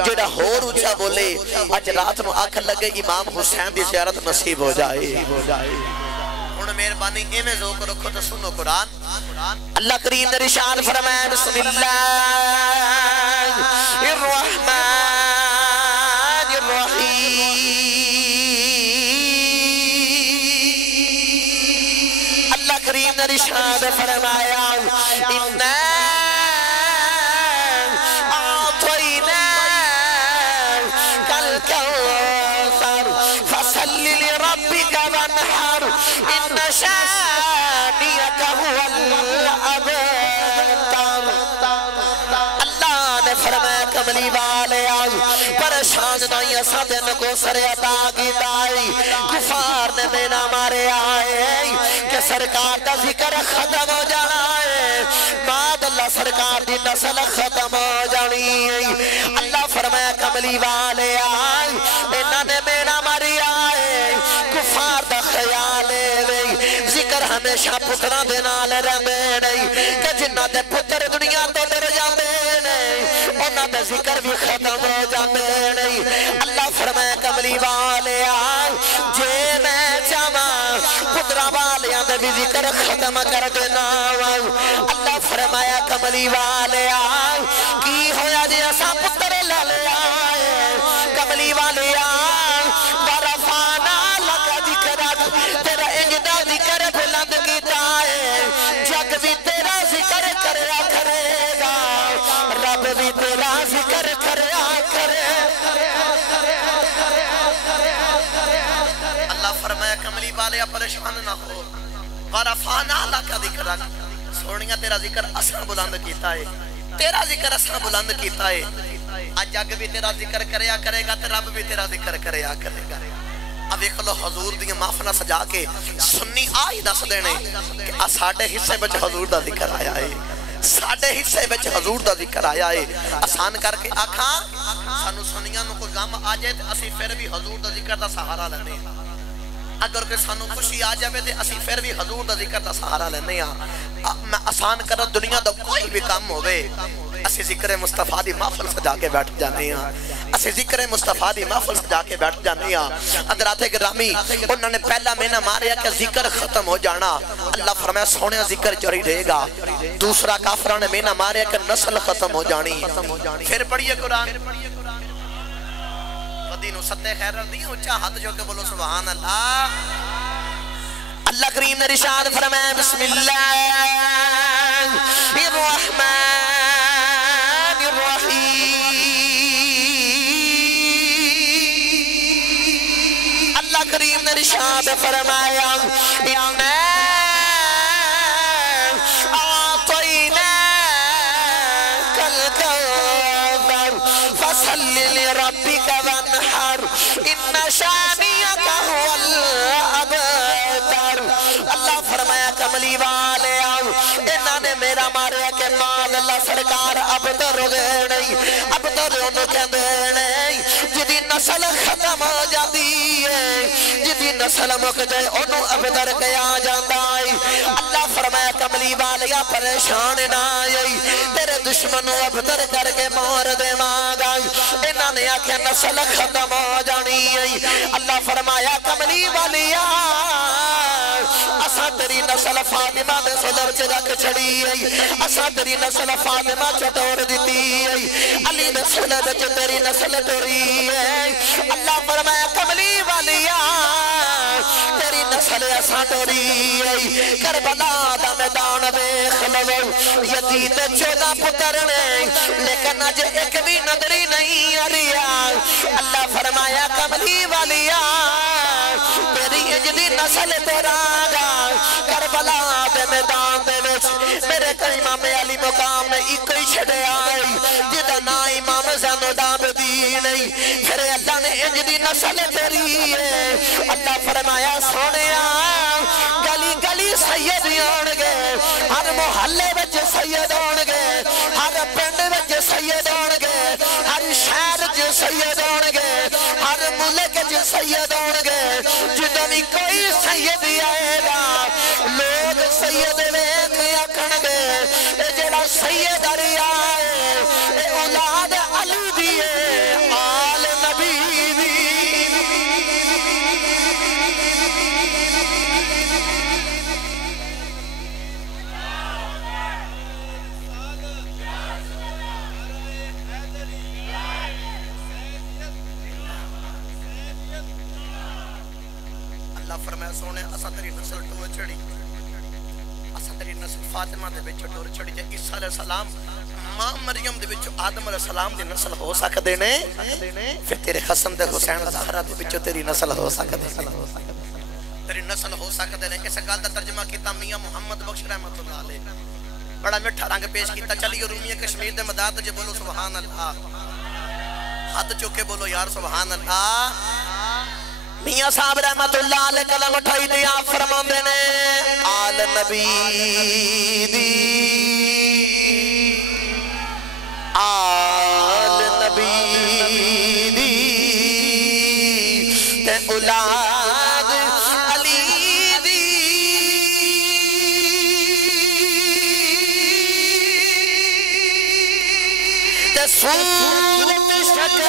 جڑا ہور اونچا بولے اج رات نو آنکھ لگے امام حسین دی زیارت نصیب ہو جائے انہوں مہربانی ایمیں ذوق رکھو تو سنو قرآن اللہ کریم نے ارشاد فرمایا بسم اللہ الرحمن الرحیم اللہ کریم نے ارشاد فرمایا اِنَّا شانئک هو الابتر اللہ نے فرمایا کملی والے آئی پریشان نہیں ایسا دن کو سر عطا کی دائی کفار نے مینا مارے آئے کہ سرکار دا ذکر ختم ہو جانا ہے بعد اللہ سرکار دی نسل ختم ہو جانی اللہ فرمایا کملی والے آئی انہوں نے مینا ماری آئے کفار دا خیال ہمیشہ پترہ دینا لے رہے نہیں کہ جنہ دے پتر دنیا تو در جاتے نہیں انہاں دے ذکر بھی ختم ہو جاتے نہیں اللہ فرمائے کملی والے آئے جے میں چاہاں پترہ والے دے بھی ذکر ختم کر دینا اللہ فرمایا کملی والے آئے کی ہویا جی ایسا پتر لے لے آئے کملی والے آئے برفانا لگا ذکرات تیرا انجدہ ذکر جگ بھی تیرا ذکر کریا کرے گا رب بھی تیرا ذکر کریا کرے اللہ فرمایا کملی والے پریشان نہ ہو ورفعنا لک ذکرک سونیا تیرا ذکر اساں بلند کیتا ہے تیرا ذکر اساں بلند کیتا ہے آج جگ بھی تیرا ذکر کریا کرے گا تے رب بھی تیرا ذکر کریا کرے گا اب ایک لو حضور دی محفل سجا کے سنی آئی دس دینے کہ ساڑھے حصے بچ حضور دا ذکر آیا ہے ساڑھے حصے بچ حضور دا ذکر آیا ہے آسان کر کے آکھاں سانو سنیاں نو کوئی غم آ جائے تو اسی پھر بھی حضور دا ذکر دا سہارا لینے ہیں اگر کہ سانو خوشی آ جائے تو اسی پھر بھی حضور دا ذکر دا سہارا لینے ہیں میں آسان کر دنیا دا کوئی بھی کام ہوئے اسی ذکر مصطفیٰ دی محفل سجا کے بیٹھ جانے ہیں اسی ذکر مصطفیٰ دی محفل سجا کے بیٹھ جانے ہیں حضرات گرامی انہوں نے پہلا مہینہ ماریا کہ ذکر ختم ہو جانا اللہ فرمایا سونے ذکر جاری رہے گا دوسرا کافران نے مہینہ ماریا کہ نسل ختم ہو جانی پھر پڑھئے قرآن ودینو ستہ خیر دی اچھا ہاتھ جو کہ بولو سبحان اللہ اللہ کریم نے ارشاد فرمایا بسم اللہ الرحمن الرحیم اللہ کریم نے ارشاد فرمایا اِنَّا أَعْطَيْنَاكَ الْكَوْثَرَ فَصَلِّ لِرَبِّكَ وَانْحَرْ إِنَّ شَانِئَكَ هُوَ الْأَبْتَرُ اللہ فرمایا کملی والے آؤ انہوں نے میرا ماریا کہ مال اللہ سرکار اب تر ہو گئے نہیں اب تر انہوں کہندے نہیں جدی نسل ختم ہو جاتی ہے جدی نسل مک جائے انہوں اب تر کیا جاندہ ہے اللہ فرمایا کملی والے پریشان نہ آئی تیرے دشمنوں اب تر کر کے مار دے مانگا انہوں نے آکھیں نسل ختم ہو جانی ہے اللہ فرمایا کملی والے اساں تیری نسل فاطمہ دے صدر سے رکھ چھڑی ہے اساں تیری نسل فاطمہ چٹور دیتی ہے علی دے صدر سے تیری نسل توری ہے اللہ فرمایا کملی والیا تیری نسل اساں توری ہے کربلا دا میدان دیکھ لو یزید 14 پتر نے لیکن اج ایک بھی نظری نہیں آریا اللہ فرمایا کملی والیا تیری اجلی نسل تیرا گا کربلا دے میدان دے وچ میرے کئی امام علی مقام میں ایک ہی چھڑے آئی جدہ نا امام زین العابدین پھر اللہ نے اجلی نسل تیری ہے اللہ فرمایا سونے گلی گلی سید آن گے ہر محلے وچ سید آن گے ہر پنڈ وچ سید آن گے ہر شہر وچ سید آن گے ہر ملک وچ سید آن گے جدہ بھی کوئی سید آئے گا لوگ سید ویک آکھن گے اے جڑا سید آئی آئے اے اولاد علی دیئے فرمایا سونے اسا تیری نسل ٹور چڑی اسا تیری نسل فاطمہ دے وچ ٹور چڑی جے عیسیٰ علیہ السلام ماں مریم دے وچ آدم علیہ السلام دی نسل ہو سکدے نے پھر تیرے حسن تے حسین زہرا دے وچ تیری نسل ہو سکدے تیری نسل ہو سکدے نے اس گل دا ترجمہ کیتا میاں محمد بخش رحمت اللہ علیہ بڑا میٹھا رنگ پیش کیتا چلیو رومی کشمیر دے مداد جے بولو سبحان اللہ ہاتھ چوکے بولو یار سبحان اللہ میاں صاحب رحمت اللہ علیہ کلم اٹھائی دیا فرماندے نے آل نبی دی آل نبی دی تے اولاد علی دی تے صورت شکل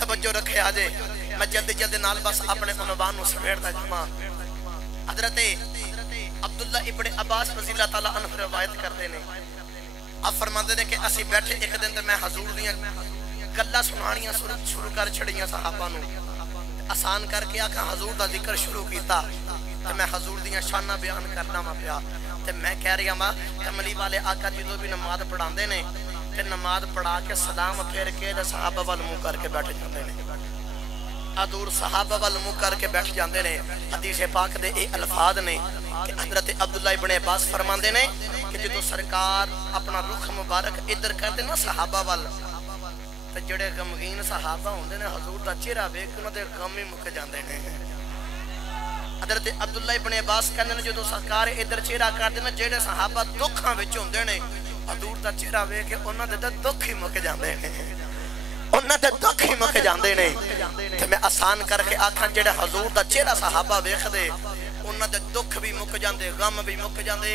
توجہ رکھے آجے میں جلدی جلدی نال بس اپنے عنوان و سمیٹ دا جمع حضرت عبداللہ ابن عباس رضی اللہ تعالیٰ عنہ روایت کرتے ہیں اب فرماندے نے کہ اسی بیٹھے ایک دن تے میں حضور دیاں گلہ سنانیاں شروع کر چھڑیاں صحابہ نو آسان کر کے آکھا حضور دا ذکر شروع کیتا تے میں حضور دیاں شانہ بیان کرنا ما پیا تے میں کہہ رہی ہاں کملی والے آقا جدو بھی نماز پڑھان دے نے تے نماز پڑھا کے سلام پھیر کے صحابہ والمو کر کے بیٹھ جاندے نے ادور صحابہ والمو کر کے بیٹھ جاندے نے حدیث پاک دے اے الفاظ نے کہ حضرت عبداللہ ابن عباس فرماندے نے کہ جدو سرکار اپنا رخ مبارک ادھر کر دے نا صحابہ وال تے جڑے غمگین صحابہ ہوندے نے حضور دا چہرہ ویکھ کے انہاں دے غم ہی مک جاندے نے حضرت عبداللہ ابن عباس کہندے نے جدو سرکار ادھر چہرہ کر دے نا جڑے صحابہ دکھاں وچ ہوندے نے حضور دا چہرہ ویکھ کے انہاں دے دکھ ہی مک جاندے نے انہاں دے دکھ ہی مک جاندے نے تے میں آسان کر کے آکھاں جڑے حضور دا چہرہ صحابہ ویکھ دے انہاں دے دکھ بھی مک جاندے غم بھی مک جاندے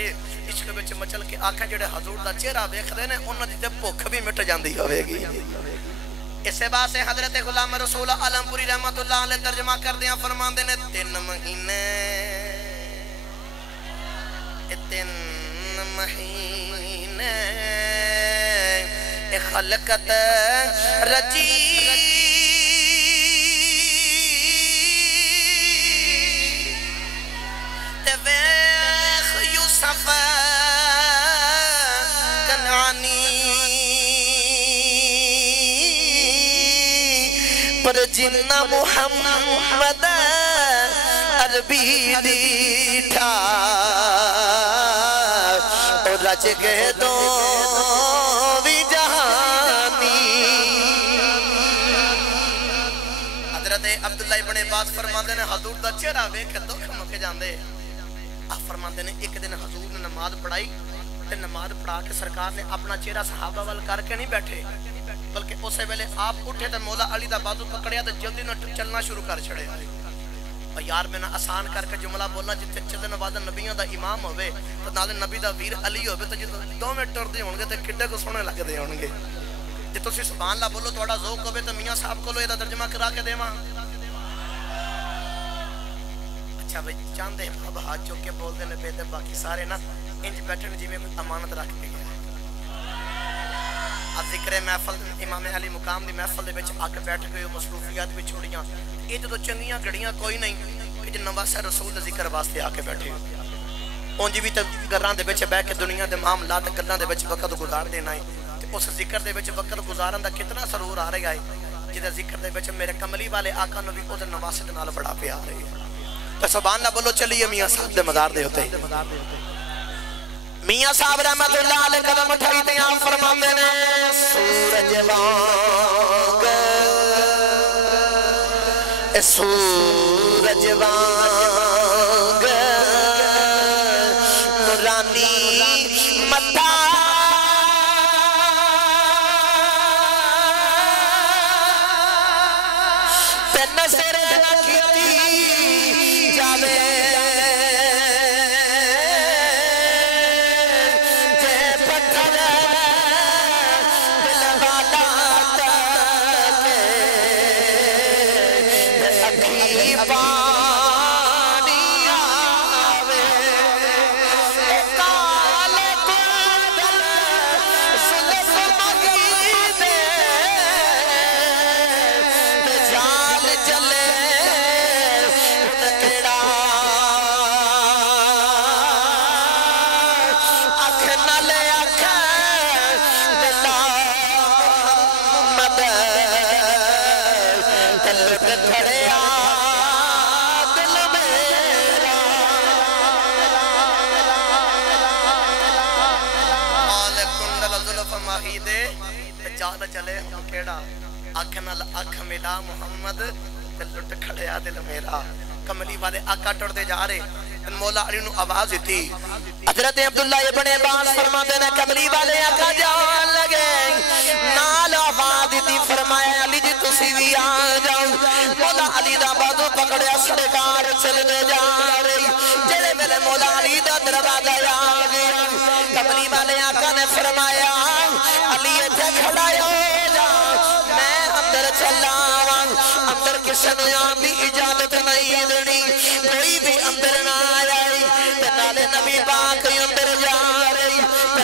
عشق وچ مچل کے آکھاں جڑے حضور دا چہرہ ویکھ دے نے انہاں دی تے بھوک بھی مٹ جاندی ہوے گی اسے بات سے حضرت غلام رسول عالم پوری رحمت اللہ علیہ ترجمہ کر دیاں فرماندے نے 3 مہینے خلقت رجی تویخ یوسف کنعانی پر جنہ محمد عربی دیٹھا اور رچ گئے دو بھی جہانی حضرت عبداللہ ابن عباس فرماندے نے حضور دا چہرہ ویکھ کے دکھ مک جاندے آپ فرماندے نے ایک دن حضور نے نماز پڑھائی تے نماز پڑھا کے سرکار نے اپنا چہرہ صحابہ وال کر کے نہیں بیٹھے بلکہ اسے ویلے آپ اٹھے تے مولا علی دا بازو پکڑیا تے جلدی نہ چلنا شروع کر چھڑے اور یار میں نے آسان کر کے جملہ بولنا جتے چلن والا نبیوں دا امام ہوئے تو نالے نبی دا ویر علی ہوئے تو جتو 2 منٹ ٹر دی ہونگے تے کڈے کو سونے لگ دے ہونگے جتو سی سبحان اللہ بولو توڑا ذوق ہوئے تو میاں صاحب کو لو یہ دا ترجمہ کرا کے دے ماں اچھا بھئی چاندے اب ہاتھ چوک کے بول دینے پہ دے باقی سارے نا انج بیٹھنے جی میں امانت رکھ کے گیا اب ذکر محفل امام علی مقام دی محفل دے بچ آکے بیٹھ گئے مصروفیات بھی چھوڑیاں یہ جو چنگیاں گھڑیاں کوئی نہیں کہ جن نواسہ رسول دے ذکر واسطے آکے بیٹھے اونجی بھی تے گران دے بچ بیٹھ کے دنیا دے معاملات گران دے بچ وقت گزار دینا ہے اس ذکر دے بچ وقت گزارن دا کتنا سرور آ رہا ہے جدہ ذکر دے بچ میرے کملی والے آقا نو بھی او دے نواسہ دے نال بڑا پہ آ رہے ہیں تو سبحان اللہ بولو چلیے میاں صاحب دے مزار دے ہوتے میاں صاحب رحمت اللہ علیہ قدم اٹھائی دے آپ فرماندے نے سورج وانگ سورج وانگ نورانی متا تے نظر نہ کیتی جاوے کہیں پانی آوے کالے کندل زلف مہی دے جال جلے ان کیڑا اکھ نال اکھ ملا محمد تلت کھڑیا دل میرا آل کندل ظلف ماہی دے جال چلے ہم کیڑا اکھ نال اکھ ملا محمد تلت کھڑیا دل میرا کملی والے آقا ٹردے جا رہے مولا علی نو آواز تھی حضرت عبداللہ ابن عباس فرماتے ہیں کملی والے آقا جان لگے نال آواز تھی فرمایا علی جی تسی بھی آ جاؤ مولا علی دا بازو پکڑیا سرکار چل دے جا رہی جلے ملے مولا علی دا دروازہ آ گیا کملی والے آقا نے فرمایا علی ایتھے کھڑا ہو جا میں اندر چلا اندر کسی نے آدھی اجازت نہیں دینی کوئی بھی اندر نہ آئی نالے نبی پاک اندر جا رہی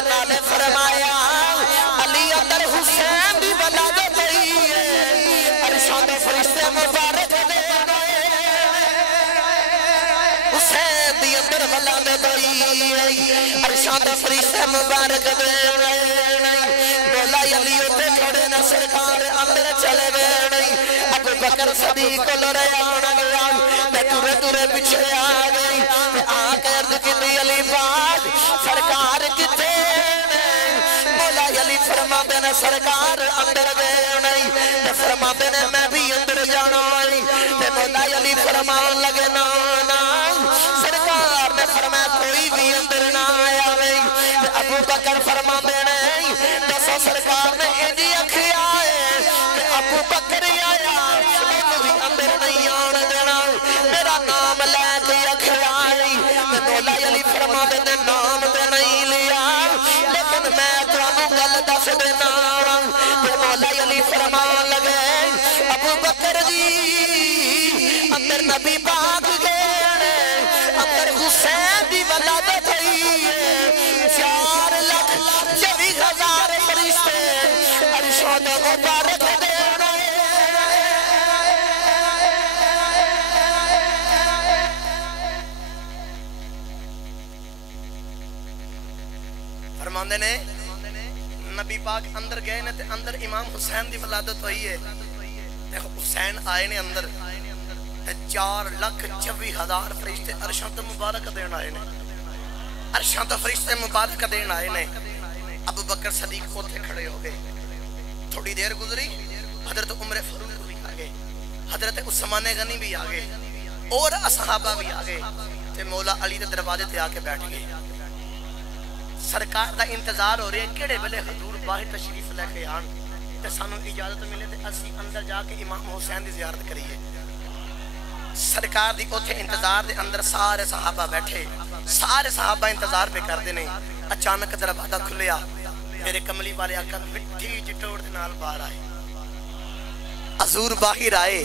نالے فرمایا علی اندر حسین بھی ولادت ہوئی ہے عرشان فرشتے مبارک دے حسین بھی اندر ولادت ہوئی ہے عرشان فرشتے مبارک دے مولا علی اتے کھڑے نہ سرکار اندر چلے گئے ابو بکر صدیق کو لڑے آنا گیا میں تورے تورے پچھے آ گئی میں آکے عرض کتی علی پاک سرکار کتے مولا علی فرما دینا سرکار اندر گئے نہیں میں فرما دینا میں بھی اندر جانا آئی میں مولا علی فرما لگے نا سرکار نے فرمایا کوئی بھی اندر نہ آیا نہیں میں ابو بکر فرما دینا دسو سرکار نے انجی اکھی آئے کہ ابو بکر آیا بھی اندر نہیں آن دینا میرا نام لے کے اکھی آئی میں مولا علی فرما دینے نام دے نہیں لیا لیکن میں ترانو گل دس دینا میں مولا علی فرما لگے ابو بکر جی اندر نبی پاک گئے اندر حسین دی ولادت ہوئی ہے 4,24,000 فرشتے عرشوں نے مبارک دینا فرماندے نے نبی پاک اندر گئے نے تے اندر امام حسین دی ولادت ہوئی ہے حسین آئے نے اندر 4,24,000 فرشتے عرشاں تے مبارک دین آئے نے عرشاں تے فرشتے مبارک دین آئے نے ابو بکر صدیق ہوتے کھڑے ہو گئے تھوڑی دیر گزری حضرت عمر فاروق بھی آگئے حضرت عثمان غنی بھی آگئے اور اصحابہ بھی آگئے تے مولا علی دے دروازے تے آکے بیٹھ گئے سرکار دا انتظار ہو رہے ہیں کیڑے بلے حضور باہر تشریف لے کے آن تے سانوں اجازت ملے تے اسی اندر جا کے امام حسین دی زیارت کریے سرکار دی اوتھے انتظار دے اندر سارے صحابہ بیٹھے سارے صحابہ انتظار پہ کر دینے اچانک دروازہ کھلیا میرے کملی والے آقا مٹھی جٹوڑ دے نال باہر آئے حضور باہر آئے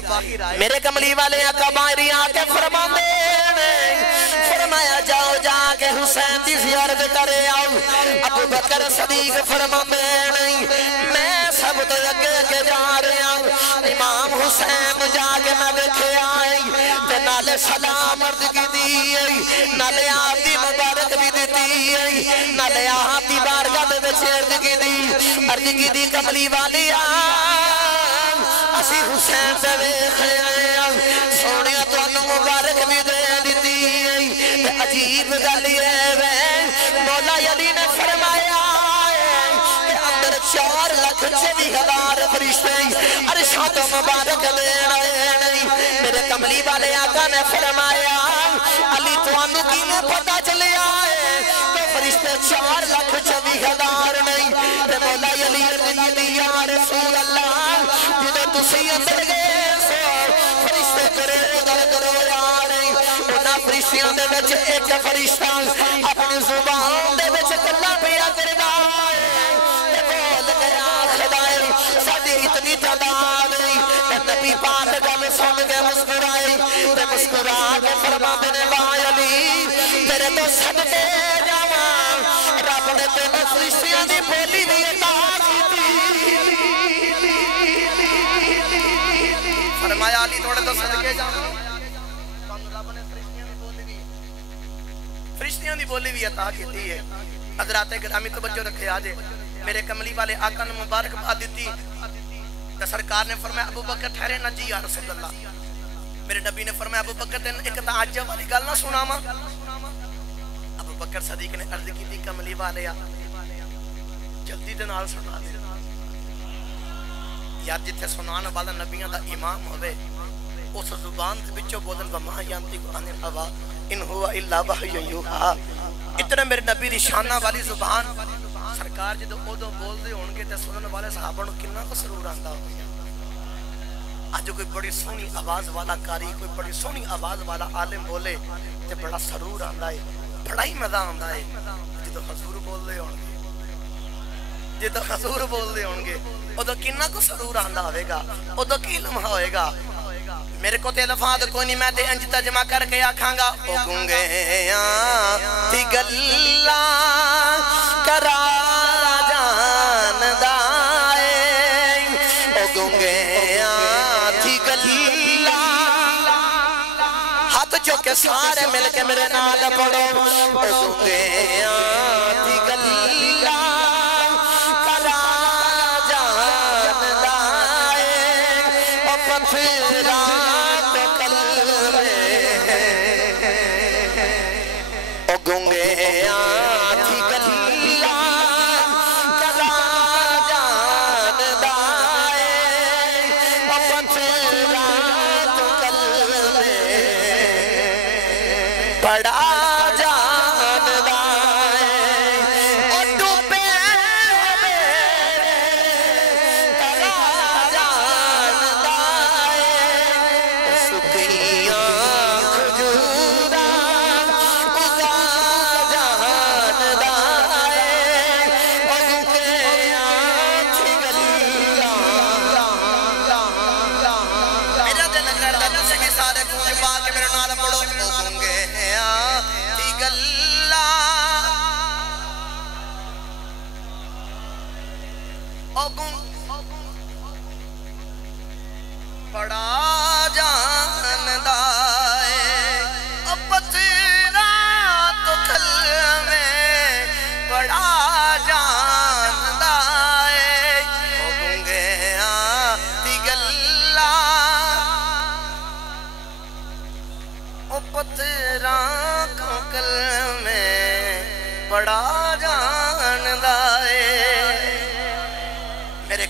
میرے کملی والے آقا باہر آ کے فرمایا جاؤ جا کے حسین دی زیارت کرے آؤ ابو بکر صدیق فرماندے نہیں میں سب تو اگے اگے جا رہے ہوں امام حسین جا کے میں دیکھے آئی تے نالے سلام عرض کی دی نالے آپ دی مبارک بھی دیتی نالے آپ دی بارگاہ دے بچے عرض کی دی کملی والی اسی حسین سے ویکھے آئے سونیا تو انو مبارک بھی دے دیتی عجیب گلی ہے مولا علی نے فرمایا کہ اندر 4,24,000 فرشتے عرشاں تو مبارک دین آئے نہیں میرے کملی والے آقا نے فرمایا علی تو انو کی میں پتہ چلے آئے کہ فرشتے 4,24,000 نہیں مولا علی نے یا رسول اللہ جدو تسی اندر گئے سو فرشتے کرے کرو یار انہاں فرشتیاں دے وچ ایک فرشتہ اپنی زبان دے وچ کلا پیا کردا تے بول گیا خدائے ساڈی اتنی تعداد نہیں تے نبی پاک گل سن کے مسکرائے تو صدقے جاواں رب نے تینوں فرشتیاں دی بولی دی عطا کیتی فرمایا علی تھوڑے تو صدقے جاواں رب نے فرشتیاں دی بولی بھی عطا کیتی ہے حضرات گرامی توجہ رکھے آجے میرے کملی والے آقا نے مبارک بات دیتی تو سرکار نے فرمایا ابو بکر ٹھہرے نہ جی یا رسول اللہ میرے نبی نے فرمایا ابو بکر تین ایک تعجب والی گل نہ سنا ماں ابو بکر صدیق نے عرض کی تھی کملی والے جلدی دے نال سنا دے یار جتھے سنانا والا نبیوں دا امام ہوئے اس زبان دے بچوں بولن وما ینطق عن الہوا ان ہوا الا وحی یوحا اتنا میرے نبی دی شانہ والی زبان سرکار جدو ادو بول دے ہونگے تے سنن والے صحابہ نو کنا کو سرور آندا ہو گیا آج کوئی بڑی سونی آواز والا کاری کوئی بڑی سونی آواز والا عالم بولے تے بڑا سرور آندا ہے بڑا ہی مزہ آندا ہے جدو حضور بول دے ہونگے جدو حضور بول دے ہونگے ادو کنا کو سرور آندا ہوئے گا ادو کی لمحہ ہوئے گا میرے کو تے لفاظ کوئی نہیں میں تے انج ترجمہ کر کے آکھاں گا او گنگیاں تھی گلہ کرا جان دائے او گنگیاں تھی گلہ ہاتھ چوکے سارے مل کے میرے نال پڑھو او گنگیاں تھی گلہ کرا جان دائے او پتھرہ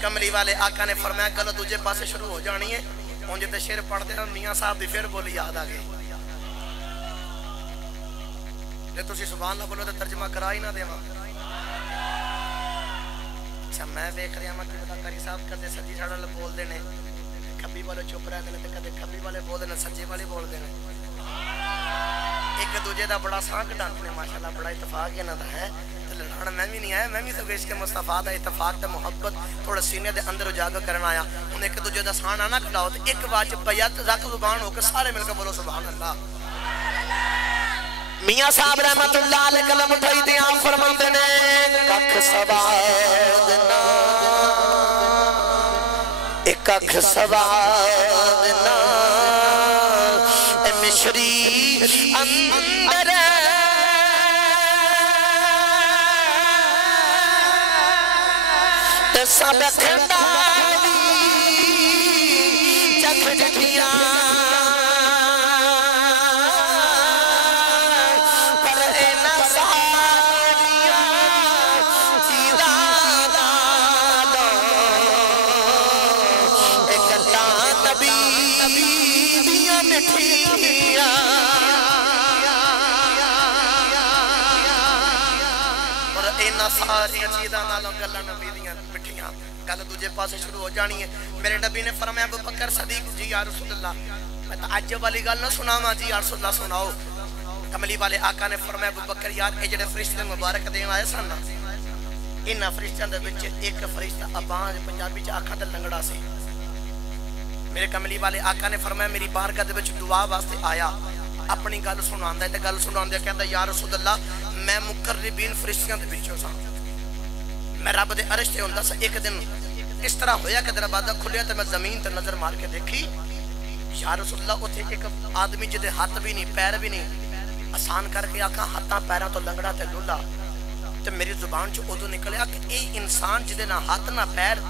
کملی والے آقا نے فرمایا گلو تجھے پاسے شروع ہو جانی ہے ان جتے شیر پڑھ دے میاں صاحب دی پھر بولی یاد آگئی لے تسی سبحان اللہ بولو تے ترجمہ کرا ہی نہ دے ماں اچھا میں دیکھ رہا ہوں کہ بتا کری صاحب کدے سجی ساڑھا لے بول دینے کبھی والے چپ رہے دینے کدے کبھی والے بول دینے سجی والے بول دینے ایک دوجہ دا بڑا سانک ڈانٹنے ماشاءاللہ بڑا اتفاق ہے نہ دا ہے لڑانا میں بھی نہیں آیا میں بھی تو اس کے مصطفیٰ دا اتفاق دا محبت تھوڑا سینے دے اندر اجاگر کرنا آیا انہیں ایک دوجہ دا سان آنا کھڑاؤ تو ایک واجب بیعت رکھ زبان ہو کے سارے مل کے بولو سبحان اللہ میاں صاحب رحمت اللہ علیہ کلم اٹھائی دیں آپ فرماتے نے ککھ سوادنا ایک ککھ سوادنا اے مشری اندر سب کھنداوی چکھ جٹھیاں پر اینا ساریاں چیزاں دالو ایک اللہ نبی دیاں مٹھیاں پر اینا ساریاں چیزاں دالو گلہ نبی دیاں گل دوجے پاسے شروع ہو جانی ہے میرے نبی نے فرمایا ابو بکر صدیق جی یا رسول اللہ میں تعجب والی گل نہ سناواں جی یا رسول اللہ سناؤ کملی والے آقا نے فرمایا ابو بکر یار اے جڑے فرشتے مبارک دین آئے سن انہاں فرشتیاں دے وچ ایک فرشتہ ابان پنجابی چ آکھاں تے لنگڑا سی میرے کملی والے آقا نے فرمایا میری بارگاہ دے وچ دعا واسطے آیا اپنی گل سناندہ ہے تے گل سناندہ ہے کہتا یا رسول اللہ میں مقربین فرشتیاں دے بچوں سا میں رب دے عرش تے ہوندہ سا ایک دن اس طرح ہویا کہ دروازہ کھلیا تے میں زمین تے نظر مار کے دیکھی یا رسول اللہ اتھے ایک آدمی جدے ہاتھ بھی نہیں پیر بھی نہیں آسان کر کے آکھا ہاتھاں پیرا تو لنگڑا تے لولا تے میری زبان چو ادو نکلیا کہ اے انسان جدے نہ ہاتھ نہ پیر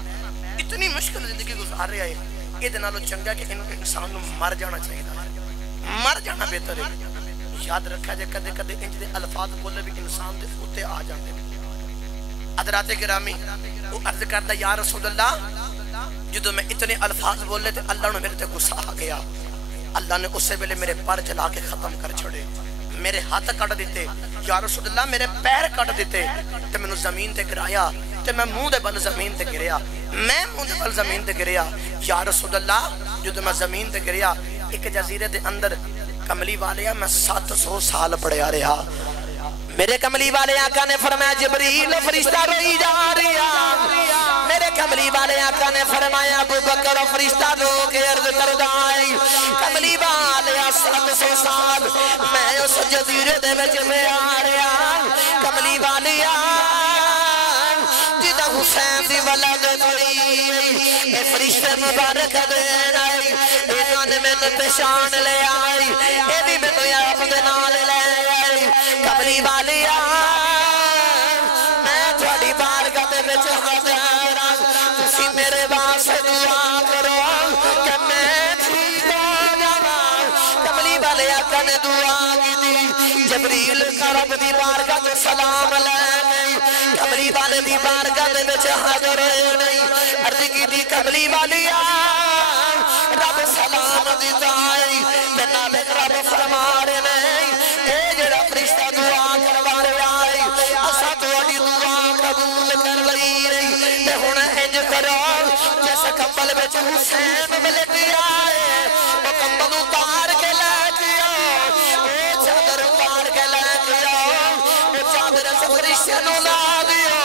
اتنی مشکل زندگی گزار رہا ہے یہ دنالو چنگا کہ انسان نو مر جانا چاہیے مر جانا بہتر ہے یاد رکھا جائے کدے کدے انج دے الفاظ بولے بھی انسان دے ہوتے آ جاندے حضرات گرامی وہ عرض کرتا یا رسول اللہ جدو میں اتنے الفاظ بولے تھے اللہ نے میرے تے غصہ آ گیا اللہ نے اسے ویلے میرے پر جلا کے ختم کر چھڑے میرے ہاتھ کٹ دیتے یا رسول اللہ میرے پیر کٹ دیتے تے میں نے زمین تے گرایا تے میں منہ دے بل زمین تے گریا میں منہ دے بل زمین تے گریا یا رسول اللہ جدو میں زمین تے گریا ایک جزیرے دے اندر کملی والیا میں 700 سال پڑیا رہا میرے کملی والے آقا نے فرمایا جبریل فرشتہ روئی جا رہا میرے کملی والے آقا نے فرمایا ابو بکر فرشتہ رو کے عرض کردائی کملی والے 700 سال میں اس جزیرے دے وچ میں آ رہا کملی والے جدہ حسین دی ولد توڑی اے فرشتہ مبارک دین آئی انہوں نے میں نے پہچان لے آئی اے بھی میں نے آپ دے نال لے آئی کملی والی میں تھوڑی بارگاہ دے وچ حاضر تسی میرے واسطے دعا کرو کہ میں ٹھیک ہو جاواں کملی والے آقا نے دعا کی دی جبریل کا رب دی بارگاہ تے سلام لے گئی کملی والے دی بارگاہ دے وچ حاضر نہیں عرض کی دی کملی والی رب سلام دی دائی تے نالک رب فرما رہے نہیں اے جڑا فرشتہ دعا کروا رہے آئی اسا تھوڑی دعا قبول کر لئی رہی تے ہن انج کرو جیسے کمبل وچ حسین ملٹ آئے وہ کمبل اتار کے لے کے آؤ وہ چادر اتار کے لے کے آؤ وہ چادر سے فرشتے نو لا دیو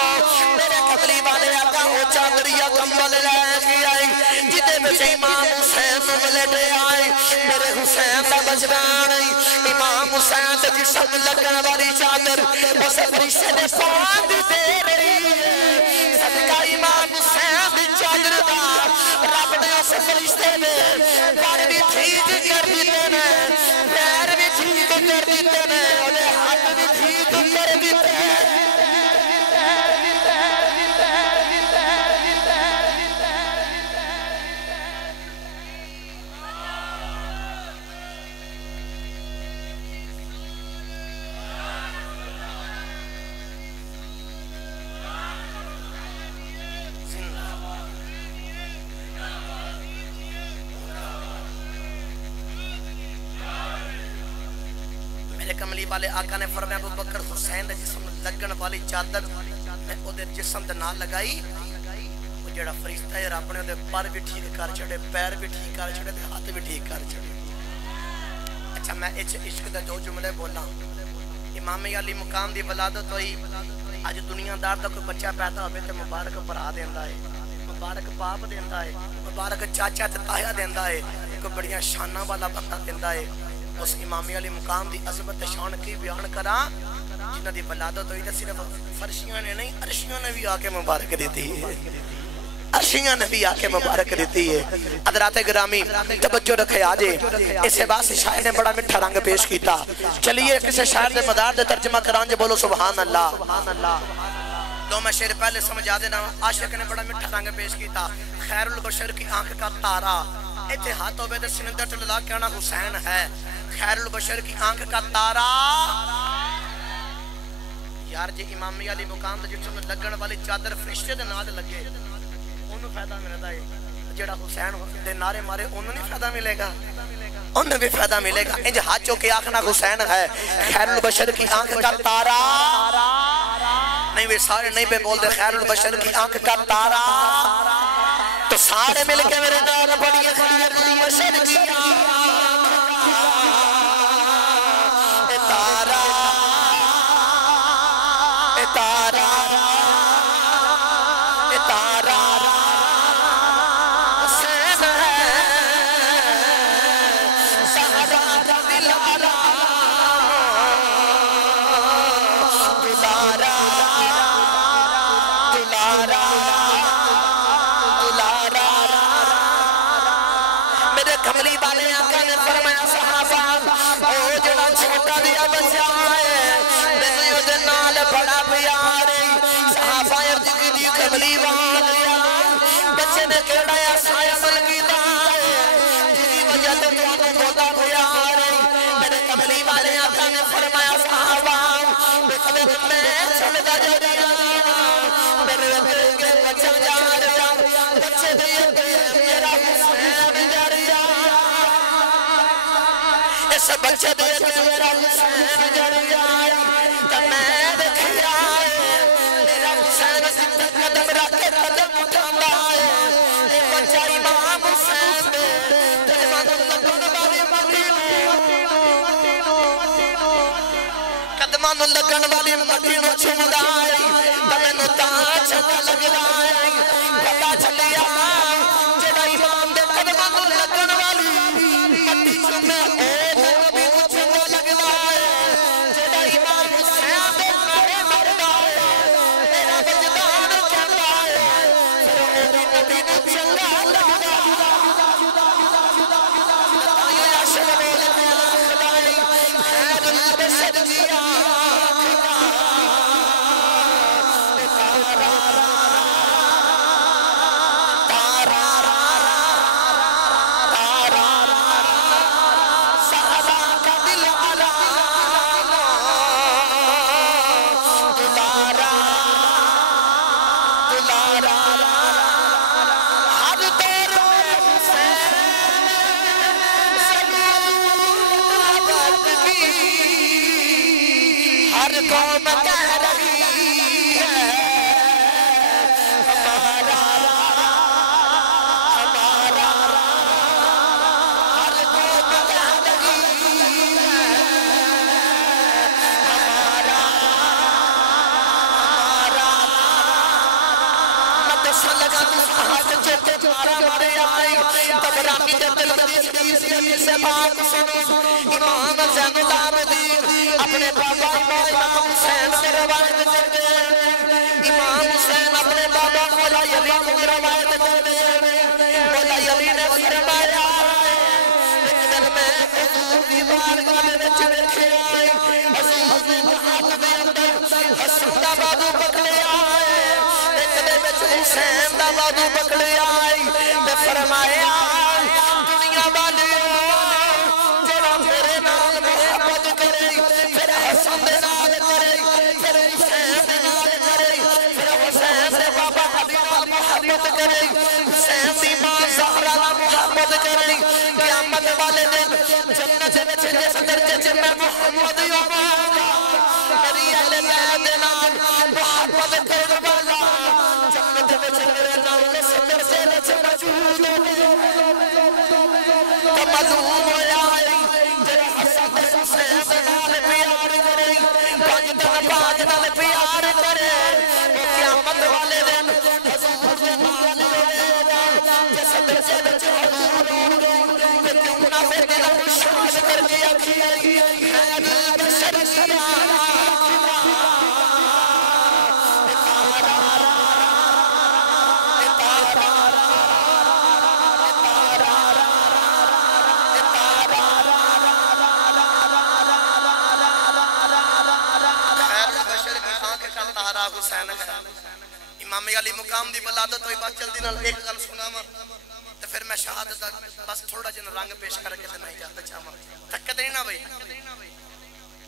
میرے کملی والے آقا وہ چادر یا کمبل لے کے آئی جدے وچ امام حسین ملٹ آئے میرے حسین دا بچنا نہیں امام حسین دا جسم لگن والی چادر اسے فرشتے نے پان دی دے رہی ہے صدقہ امام حسین دی چادر دا رب نے اسے فرشتے نے پر بھی ٹھیک کر دیتے نے پیر بھی ٹھیک کر دیتے نے اور ہاتھ بھی ٹھیک کر دیتے ہیں کملی والے آقا نے فرمایا ابو بکر حسین دے جسم لگن والی چادر میں او دے جسم دے نال لگائی وہ جڑا فرشتہ ہے رب نے دے پر بھی ٹھیک کر چھڑے پیر بھی ٹھیک کر چھڑے تے ہاتھ بھی ٹھیک کر چھڑے اچھا میں عشق دے دو جملے بولاں امام علی مقام دی ولادت ہوئی اج دنیا دار دا کوئی بچہ پیدا ہوئے تے مبارک برا دیندا ہے مبارک باپ دیندا ہے مبارک چاچا تے تایا دیندا ہے کوئی بڑیاں شاناں والا بندہ دیندا ہے اس امامی علی مقام دی عظمت شان کی بیان کرا جنہ دی ولادت ہوئی تے صرف فرشیاں نے نہیں عرشیاں نے بھی آکے مبارک دیتی ہے عرشیاں نے بھی آکے مبارک دیتی ہے حضرات گرامی توجہ رکھے آجے اس واسطے شاعر نے بڑا میٹھا رنگ پیش کیتا چلیے کسی شاعر دے مدار دے ترجمہ کران جے بولو سبحان اللہ دو میں شعر پہلے سمجھا دینا عاشق نے بڑا میٹھا رنگ پیش کیتا خیر البشر کی آنکھ کا تارا ایتھے ہاتھ ہوئے دے سنندر چللا کہنا حسین ہے خیر البشر کی آنکھ کا تارا یار جی امامی علی مقام دے جسم لگن والی چادر فرشتے دے نال لگے انہوں فائدہ ملتا ہے جڑا حسین دے نعرے مارے انہوں نہیں فائدہ ملے گا انہوں بھی فائدہ ملے گا انج ہاتھوں کے آنکھنا حسین ہے خیر البشر کی آنکھ کا تارا نہیں وہ سارے نہیں پہ بول دے خیر البشر کی آنکھ کا تارا تو سارے مل کے میرے نال پڑھیے خیر البشر کی حسین ہے سہرا دل آرا کملی والے آقا نے فرمایا صحابہ او جڑا چھوٹا دیا بچہ ہے میں یہ دے نال بڑا پیار ہے صحابہ عرض کی کملی والے بچے نے کہڑا یا سایہ ملکی دا ہے جی وجہ تے تو بہتا پیار ہے میرے کملی والے آقا نے فرمایا صحابہ میں چل دا جو دیا میرے رب کے بچہ جا رہا بچے دیا میرا حسین جا رہا اس بچے دیا میرا حسین جا رہا تو میں دیکھیا میرا حسین زندہ قدم رکھ کے قدم اٹھانا ہے بچہ امام حسین دے تجمان لگن والی قدمان لگن والی مدینو چھوڑا ہے تمہیں تا چھکا لگ رہا ہے پتا چلیا جڑا امام دے قدمان لگن والی مدینو میں او بھی چھکا لگ رہا ہے جڑا امام حسین دے مرے مردا ہے میرا وجدان کہتا ہے پھر او بھی مدینو چھکا لگ رہا ہے یہ عشق بولے خدای خیر البشر جیا قوم کہہ رہی ہے ہمارا ہر قوم کہہ رہی ہے ہمارا مدسہ لگا ہاتھ جتے جارا مارے آئی تبرانی جتے لگی سے بات سنو امام زین العابدین اپنے بابا امام حسین سے روایت کرتے ہیں امام حسین اپنے بابا مولا علی کو روایت کرتے ہیں مولا علی نے فرمایا ایک دن میں حضور کی بارگاہ میں ویکھے آئے حضور کے ہاتھ میں اندر حسن دا بازو پکڑے آئے ایک دن میں حسین دا بازو پکڑے آئے میں فرمایا دنیا والیوں جڑا میرے نال محبت کرے پھر حسن دے نال کرے پھر حسین دے نال کرے پھر حسین دے بابا علی نال محبت کرے حسین دی ماں زہرا نال محبت کرے قیامت والے دن جنت وچ جس درجے وچ میں محمد ہوواں میری اہل بیت دے نال محبت کرن والا جنت وچ میرے نال اس درجے وچ موجود تو معلوم ہویا جڑا حسن حسین دے نال پیار کرے باج نال پیار کرے قیامت والے دن حضور دے نال ہوے گا جس درجے وچ حضور تے کیوں نہ پھر دل شاد کر کے آکھی خیر بشر حسین امام علی مقام دی ولادت ہوئی بات جلدی نال ایک گل سناواں تے پھر میں شہادت دا بس تھوڑا جن رنگ پیش کر کے تے نہیں جاتا چاہواں تھکتے نہیں نا بھائی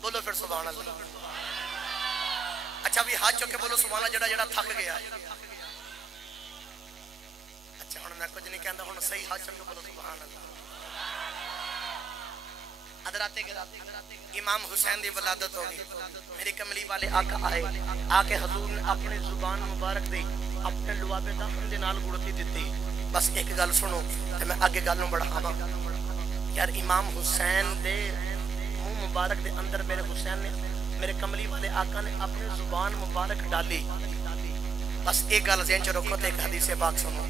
بولو پھر سبحان اللہ اچھا بھی ہاتھ چوک کے بولو سبحان اللہ جڑا جڑا تھک گیا اچھا ہن میں کچھ نہیں کہندا ہن صحیح ہاتھ چوک کے بولو سبحان اللہ حضرات امام حسین دی ولادت ہوگی میری کملی والے آقا آئے آکے حضور نے اپنے زبان مبارک دی اپنے لوابے دہن دے نال گڑتی دیتی بس ایک گل سنو تے میں آگے گل نوں بڑھاواں یار امام حسین دے منہ مبارک دے اندر میرے حسین نے میرے کملی والے آقا نے اپنے زبان مبارک ڈالی بس ایک گل ذہن چ رکھو تے ایک حدیث پاک سنو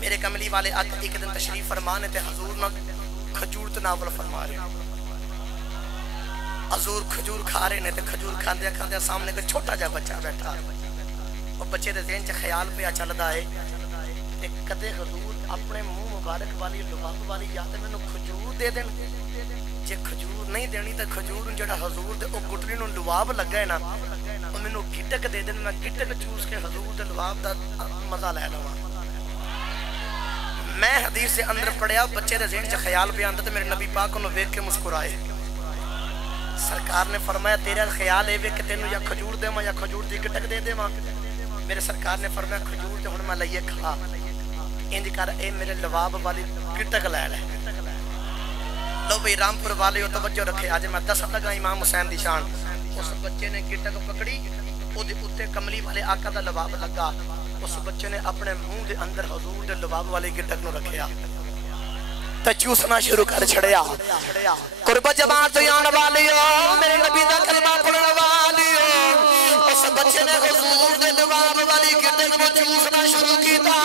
میرے کملی والے آقا ایک دن تشریف فرمانے تے حضور نے کھجور تناول فرما رہے حضور کھجور کھا رہے نے تے کھجور کھاندے کھاندے سامنے کوئی چھوٹا جا بچہ بیٹھا اور بچے دے ذہن چ خیال پہ چلدا ہے کہ کدے حضور اپنے منہ مبارک والی لباب والی یا تے مینوں کھجور دے دین جے کھجور نہیں دینی تے کھجور جڑا حضور دے او گٹلی نوں لباب لگا ہے نا او مینوں گٹک دے دین میں گٹک چوس کے حضور دے لباب دا مزہ لے لواں میں حدیث سے اندر پڑھیا بچے دے ذہن چ خیال پہ آندا تے میرے نبی پاک نوں ویکھ کے مسکرائے سرکار نے فرمایا تیرا خیال ہے کہ تینوں یا کھجور دے یا کھجور دی گٹک دے دے میرے سرکار نے فرمایا کھجور تے ہن میں لئیے کھا انج کر اے میرے لباب والی گٹک لے لے لو بھئی رامپور والے ہو توجہ رکھے آج میں دس لگا امام حسین دی شان اس بچے نے گٹک پکڑی او دے اتے کملی والے آقا دا لباب لگا اس بچے نے اپنے منہ دے اندر حضور دے لباب والی گٹک نو رکھیا تے چوسنا شروع کر چھڑیا قرب جماعت یان والیو میرے نبی دا کلمہ پڑھن والیو اس بچے نے حضور دے لباب والی گٹک نو چوسنا شروع کیتا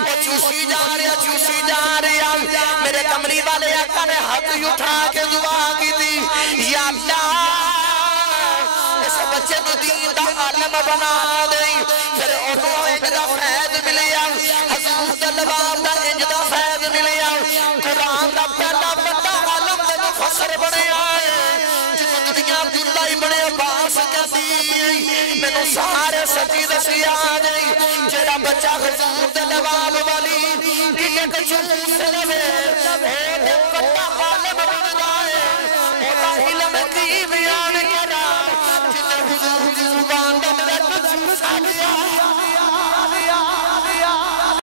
او چوسی جا رہا میرے کملی والے آقا نے ہاتھ اٹھا کے دعا کی تھی یا اللہ اس بچے نو دین دا عالم بنا دیں پھر انہوں انج دا فیض ملیا حضور دا لباب دا انج دا فیض ملیا قرآن دا پہلا بندہ عالم دے مفسر بنے آئے جنہوں دنیا عبداللہ بنے عباس کسی میں نو سارے سچی دسی آجے جیڑا بچہ حضور دے لباب والی کہ چوس لے